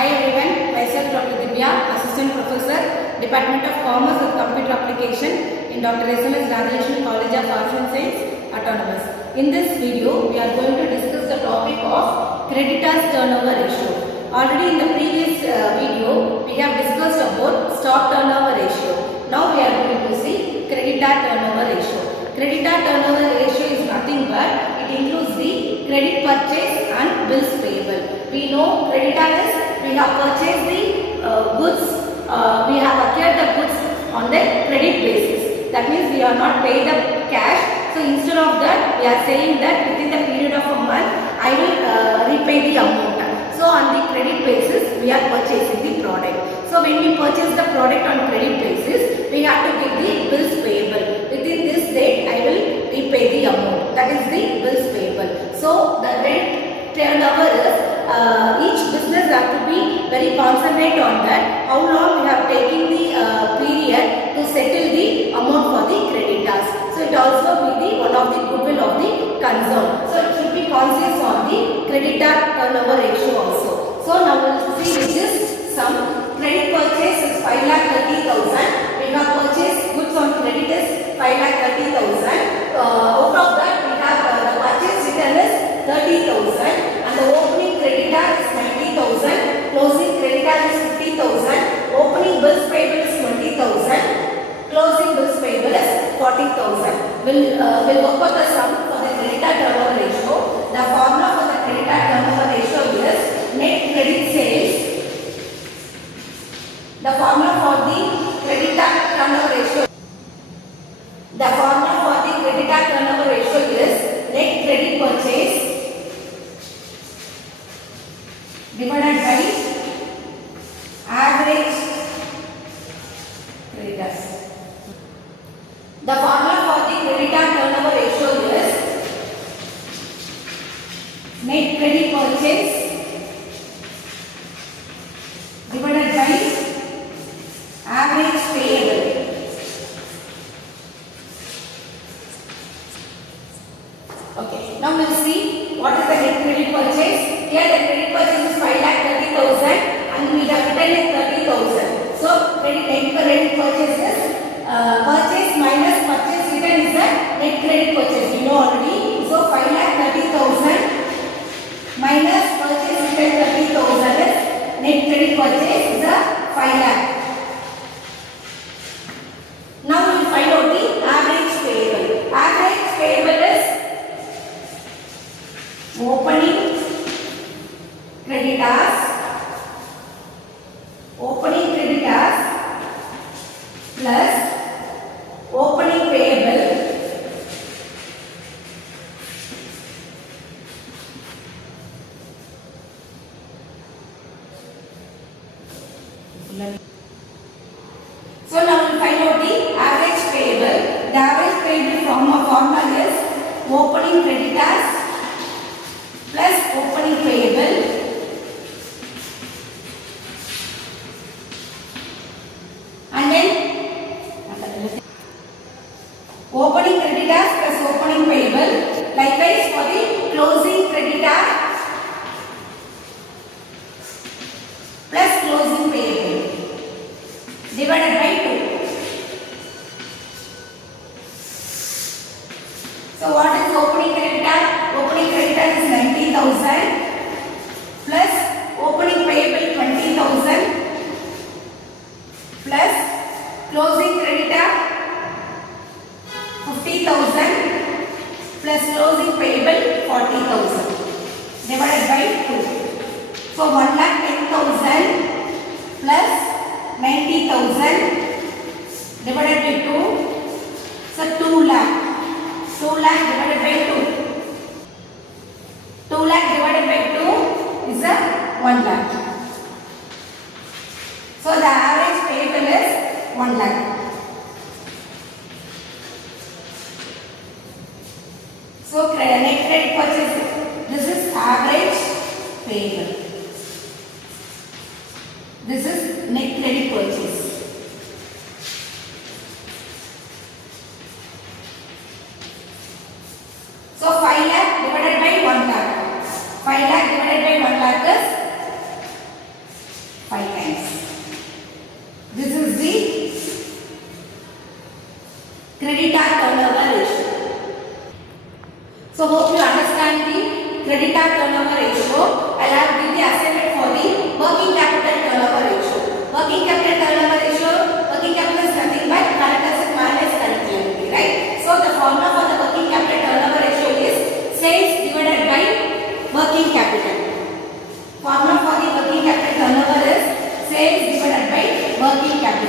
Hi everyone, myself Dr.S.DHIVYA, Assistant Professor, Department of Commerce with Computer Application in Dr.S.DHIVYA College of Arts and Science, Autonomous. In this video, we are going to discuss the topic of creditors turnover ratio. Already in the previous video, we have discussed about stock turnover ratio. Now we are going to see creditor turnover ratio. Creditor turnover ratio is nothing but it includes the credit purchase and bills payable. We know creditor is we have purchased the goods, we have acquired the goods on the credit basis. That means we are not paid the cash. So instead of that, we are saying that within the period of a month, I will repay the amount. So on the credit basis, we are purchasing the product. So when we purchase the product on credit basis, we have to give the bills payable. Within this date, I will repay the amount. That is the bills payable. So the rent turnover is each business have to be very concentrate on that. How long we have taken the period to settle the amount for the creditors. So it also be the one of the goodwill of the concern. So it should be conscious on the creditor turnover ratio also. So now we will see with this sum. Credit purchase is 5,30,000. We have purchased goods on credit is 5,30,000. Out of that we have the purchase return is 30,000. And the opening creditor is 90,000, closing creditor is 50,000, opening bills payable is 20,000, closing bills payable is 40,000. We'll work out the sum for the creditor turnover ratio. The formula for the creditor turnover ratio is net credit sales. The formula for the creditor turnover ratio. The formula for the creditor turnover ratio is net credit purchase divided by average creditors. The formula for the creditor turnover ratio is net credit purchase divided by average payable. Okay, now we will see what is the net credit purchase. Here the credit purchase is 5,30,000 and we have written as 30,000. So net credit purchase is purchase minus purchase return is the net credit purchase. You know already. So 5,30,000 minus purchase return 30,000 is net credit purchase is a 5 lakh. Now we will find out the average payable. Average payable is opening creditors plus opening payable so now we will find out the average payable. The average payable formula is opening creditors plus opening payable and then opening creditors plus opening payable. Likewise for the closing creditor plus closing payable divided by 2. So what is opening creditor? Opening creditor is 90,000 plus opening payable 20,000 plus closing creditor 50,000 plus closing payable 40,000 divided by 2. So 1,10,000 plus 90,000 divided by 2. So 2 lakh. 2 lakh divided by 2. 2 lakh divided by 2 is a 1 lakh. So the average payable is 1 lakh. So net credit purchase, this is average payable. This is net credit purchase. So 5 lakh divided by 1 lakh. 5 lakh divided by 1 lakh is So hope you understand the creditor turnover ratio. I have given the assignment for the working capital turnover ratio. Working capital turnover ratio, working capital is nothing but current asset minus current liability, right? So the formula for the working capital turnover ratio is sales divided by working capital. Formula for the working capital turnover is sales divided by working capital.